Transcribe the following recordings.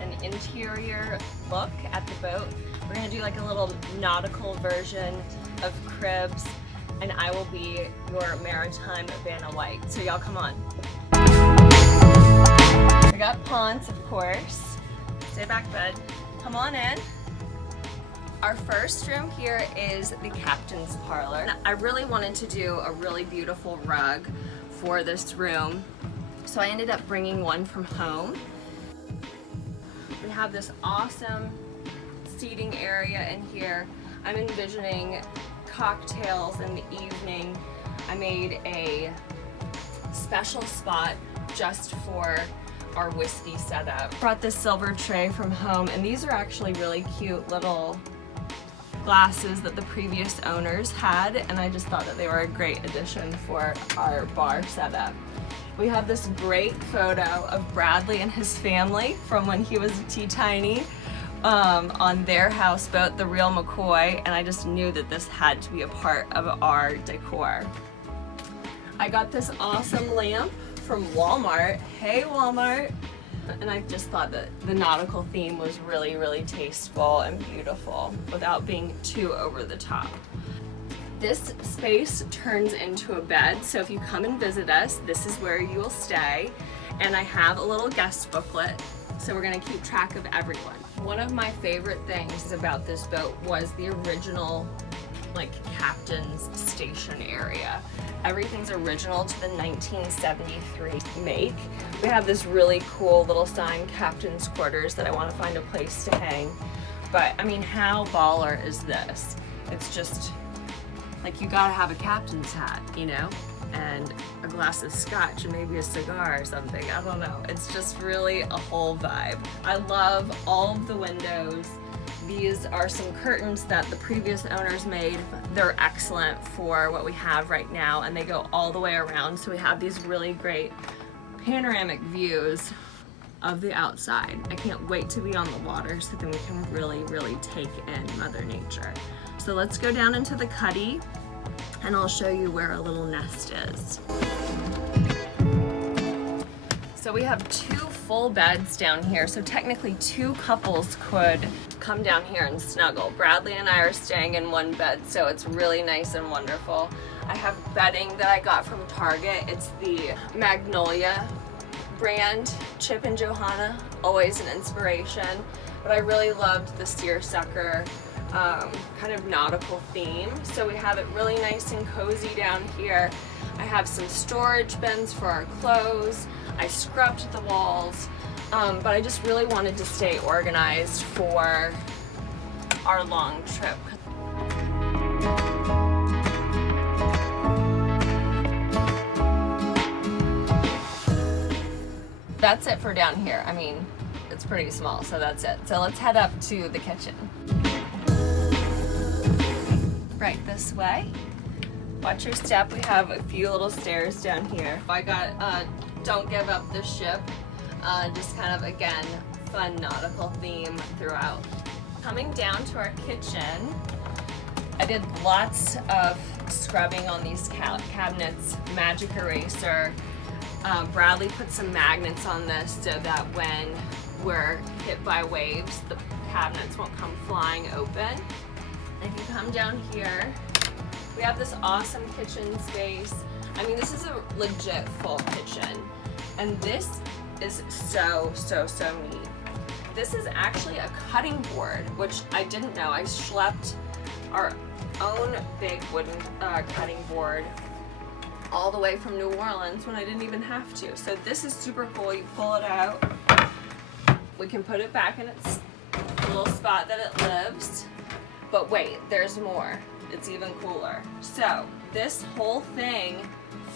an interior look at the boat. We're gonna do like a little nautical version of Cribs, and I will be your maritime Vanna White. So y'all come on. We got Ponce, of course. Stay back, bud. Come on in. Our first room here is the captain's parlor. I really wanted to do a really beautiful rug for this room, so I ended up bringing one from home. We have this awesome seating area in here. I'm envisioning cocktails in the evening. I made a special spot just for our whiskey setup. Brought this silver tray from home, and these are actually really cute little glasses that the previous owners had, and I just thought that they were a great addition for our bar setup. We have this great photo of Bradley and his family from when he was a teeny-tiny on their houseboat, the real McCoy, and I just knew that this had to be a part of our decor. I got this awesome lamp from Walmart. Hey Walmart! And I just thought that the nautical theme was really, really tasteful and beautiful without being too over the top. This space turns into a bed, so if you come and visit us, this is where you will stay. And I have a little guest booklet, so we're gonna keep track of everyone. One of my favorite things about this boat was the original captain's station area. Everything's original to the 1973 make. We have this really cool little sign, Captain's Quarters, that I want to find a place to hang. But I mean, how baller is this? It's just like, you gotta have a captain's hat, you know? And a glass of scotch and maybe a cigar or something. I don't know. It's just really a whole vibe. I love all of the windows. These are some curtains that the previous owners made. They're excellent for what we have right now, and they go all the way around, so we have these really great panoramic views of the outside. I can't wait to be on the water so then we can really, really take in Mother Nature. So let's go down into the cuddy and I'll show you where our little nest is. So we have 2 full beds down here, so technically 2 couples could come down here and snuggle. Bradley and I are staying in one bed, so it's really nice and wonderful. I have bedding that I got from Target. It's the Magnolia brand. Chip and Johanna, always an inspiration, but I really loved the seersucker kind of nautical theme. So we have it really nice and cozy down here. I have some storage bins for our clothes. I scrubbed the walls, but I just really wanted to stay organized for our long trip. That's it for down here. I mean, it's pretty small, so that's it. So let's head up to the kitchen. Right this way. Watch your step. We have a few little stairs down here. I got Don't Give Up the Ship. Just kind of, again, fun nautical theme throughout. Coming down to our kitchen, I did lots of scrubbing on these cabinets, magic eraser. Bradley put some magnets on this so that when we're hit by waves, the cabinets won't come flying open. If you come down here, we have this awesome kitchen space. I mean, this is a legit full kitchen. And this is so neat. This is actually a cutting board, which I didn't know. I schlepped our own big wooden cutting board all the way from New Orleans when I didn't even have to. So this is super cool. You pull it out. We can put it back in its little spot that it lives. But wait, there's more. It's even cooler. So this whole thing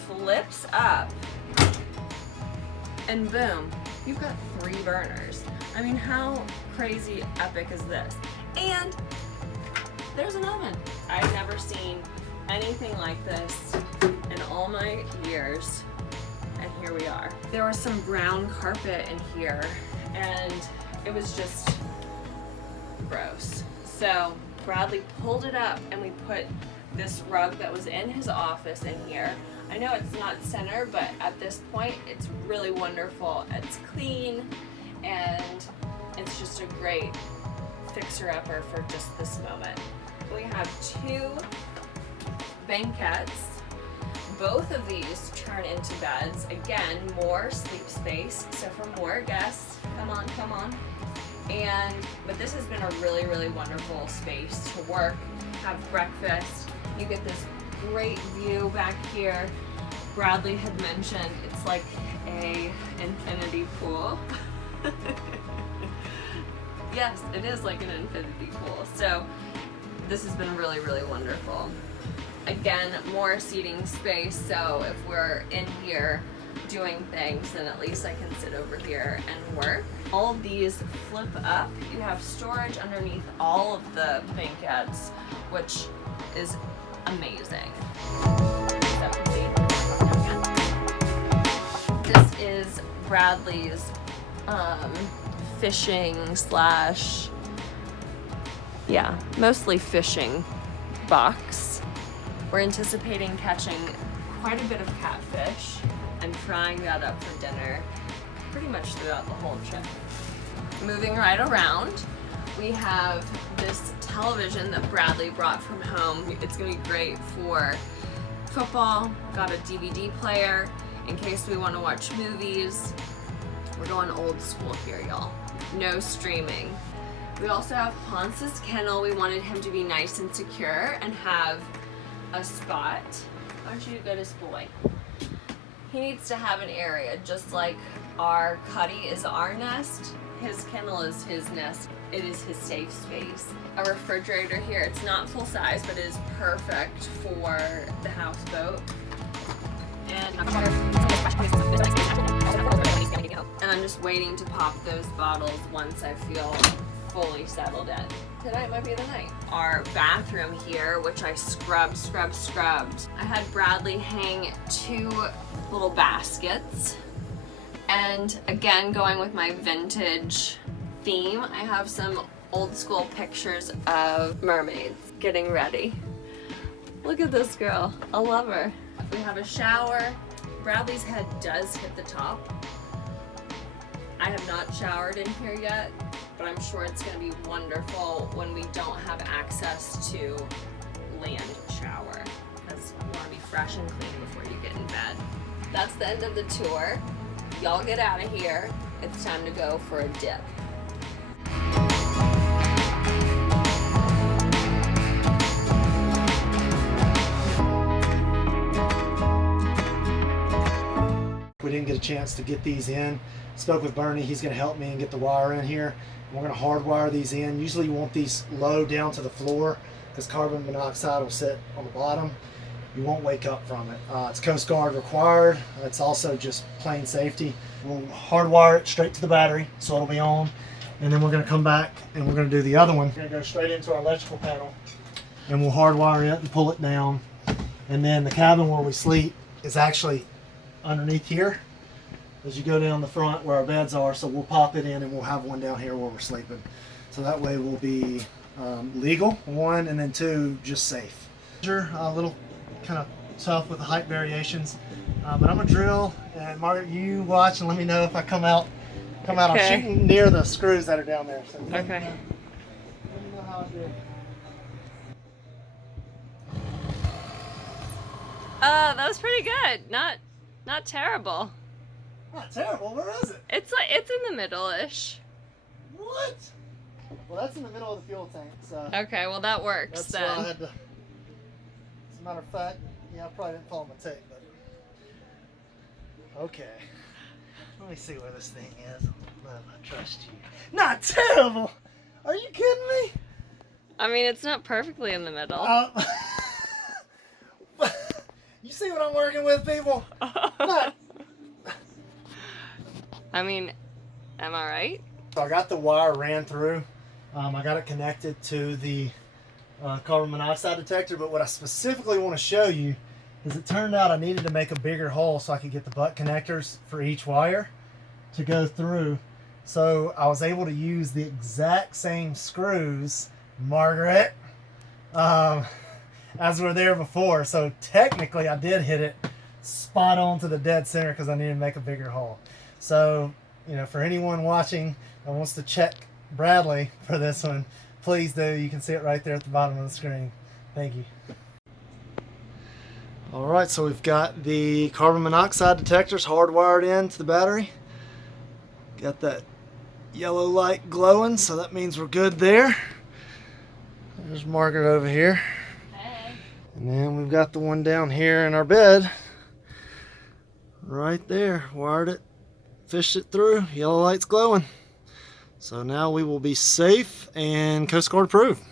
flips up and boom, you've got 3 burners. I mean, how crazy epic is this? And there's an oven. I've never seen anything like this in all my years, and here we are. There was some brown carpet in here, and it was just gross. So Bradley pulled it up and we put this rug that was in his office in here. I know it's not center, but at this point it's really wonderful. It's clean and it's just a great fixer-upper for just this moment. We have 2 banquettes. Both of these turn into beds. Again, more sleep space, so for more guests, come on. But this has been a really, really wonderful space to work, have breakfast. You get this great view back here. Bradley had mentioned it's like a infinity pool. Yes, it is like an infinity pool. So this has been really, really wonderful. Again, more seating space, so if we're in here doing things, then at least I can sit over here and work. All of these flip up. You have storage underneath all of the banquettes, which is amazing. This is Bradley's fishing slash, yeah, mostly fishing box. We're anticipating catching quite a bit of catfish and frying that up for dinner pretty much throughout the whole trip. Moving right around, we have this television that Bradley brought from home. It's gonna be great for football. Got a DVD player in case we want to watch movies. We're going old school here, y'all. No streaming. We also have Ponce's kennel. We wanted him to be nice and secure and have a spot. Aren't you the goodest boy? He needs to have an area, just like our Cuddy is our nest. His kennel is his nest. It is his safe space. A refrigerator here. It's not full size, but it is perfect for the houseboat. And I'm just waiting to pop those bottles once I feel fully settled in. Tonight might be the night. Our bathroom here, which I scrubbed. I had Bradley hang 2 little baskets. And again, going with my vintage theme, I have some old school pictures of mermaids getting ready. Look at this girl, I love her. We have a shower. Bradley's head does hit the top. I have not showered in here yet, but I'm sure it's going to be wonderful when we don't have access to land shower, because you want to be fresh and clean before you get in bed. That's the end of the tour. Y'all get out of here. It's time to go for a dip. We didn't get a chance to get these in. Spoke with Bernie, he's going to help me and get the wire in here. We're going to hardwire these in. Usually you want these low down to the floor because carbon monoxide will sit on the bottom. You won't wake up from it. It's Coast Guard required. It's also just plain safety. We'll hardwire it straight to the battery so it'll be on. And then we're going to come back and we're going to do the other one. We're going to go straight into our electrical panel and we'll hardwire it and pull it down. And then the cabin where we sleep is actually underneath here as you go down the front where our beds are, so we'll pop it in and we'll have one down here where we're sleeping. So that way we'll be legal, 1, and then 2, just safe. A little kind of tough with the height variations, but I'm gonna drill, and Margaret, you watch and let me know if I come out. Okay. I'm shooting near the screws that are down there. So Okay. Let me know how I do. That was pretty good. Not terrible. Not terrible. Where is it? It's in the middle-ish. What? Well, that's in the middle of the fuel tank. So Okay, well that works that's then. why I had to. As a matter of fact, yeah, I probably didn't follow my tape, but okay. Let me see where this thing is. I trust you. Not terrible. Are you kidding me? I mean, it's not perfectly in the middle. You see what I'm working with, people? Not. I mean, am I right? So I got the wire ran through. I got it connected to the carbon monoxide detector, but what I specifically want to show you is it turned out I needed to make a bigger hole so I could get the butt connectors for each wire to go through. So I was able to use the exact same screws, Margaret, as were there before. So technically I did hit it spot on to the dead center because I needed to make a bigger hole. So you know, for anyone watching that wants to check Bradley for this one, please do. You can see it right there at the bottom of the screen. Thank you. All right, so we've got the carbon monoxide detectors hardwired into the battery. Got that yellow light glowing, so that means we're good there. There's Margaret over here. Hey. And then we've got the one down here in our bed. Right there. Wired it, fished it through. Yellow light's glowing. So now we will be safe and Coast Guard approved.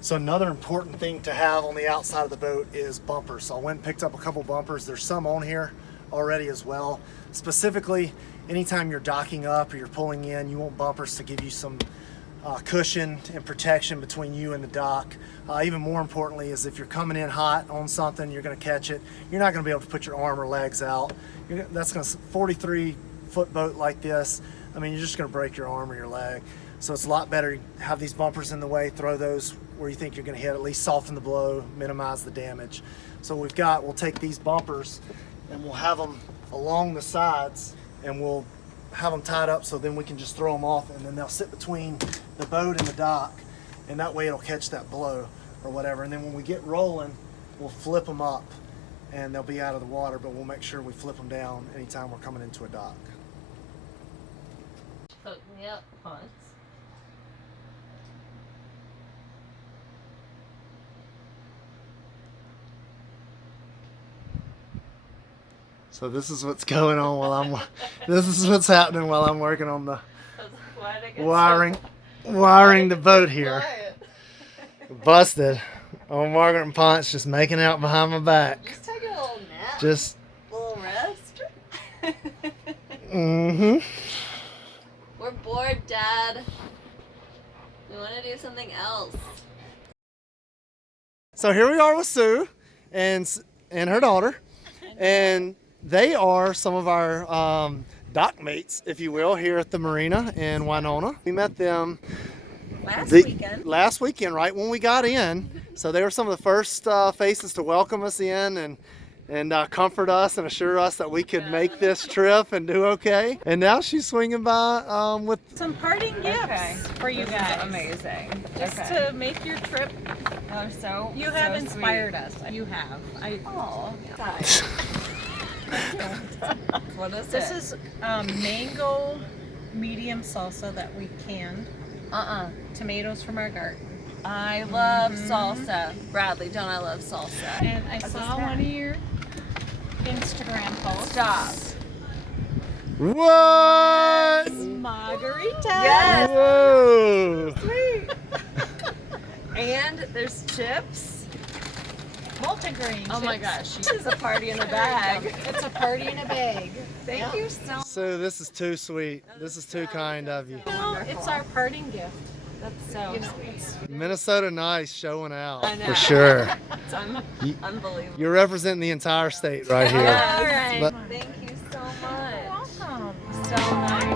So another important thing to have on the outside of the boat is bumpers. So I went and picked up a couple bumpers. There's some on here already as well. Specifically, anytime you're docking up or you're pulling in, you want bumpers to give you some cushion and protection between you and the dock. Even more importantly is if you're coming in hot on something, you're going to catch it. You're not going to be able to put your arm or legs out. That's going to 43-foot boat like this. I mean, you're just going to break your arm or your leg. So it's a lot better to have these bumpers in the way, throw those where you think you're going to hit, at least soften the blow, minimize the damage. So we'll take these bumpers and we'll have them along the sides and we'll have them tied up so then we can just throw them off and then they'll sit between the boat and the dock, and that way it'll catch that blow or whatever. And then when we get rolling, we'll flip them up and they'll be out of the water, but we'll make sure we flip them down anytime we're coming into a dock. Hook me up, Hans. So this is what's going on while this is what's happening while I'm working on the wiring the boat here. Busted. Oh, Margaret and Ponce just making out behind my back. Just taking a little nap. Just a little rest. We're bored, Dad. We want to do something else. So here we are with Sue and her daughter, and they are some of our dock mates, if you will, here at the marina in Winona. We met them last weekend, right when we got in. So they were some of the first faces to welcome us in and comfort us and assure us that we could make this trip and do okay. And now she's swinging by with some parting gifts for you guys. Amazing. Just to make your trip. Oh, you have inspired us. You have. What is this? This is mango medium salsa that we canned. Tomatoes from our garden. I love salsa. Bradley, don't I love salsa? And I saw one of your Instagram posts. Stop. What? Margarita. Yes. Whoa. Sweet. And there's chips. Multigrain. Oh my gosh, this is a party in a bag. It's a party in a bag. Thank you so much. So this is too sweet. This is too kind of you. No, it's our parting gift. That's so sweet. Minnesota nice showing out. I know. For sure. It's unbelievable. You're representing the entire state right here. All right. But thank you so much. You're welcome. So nice.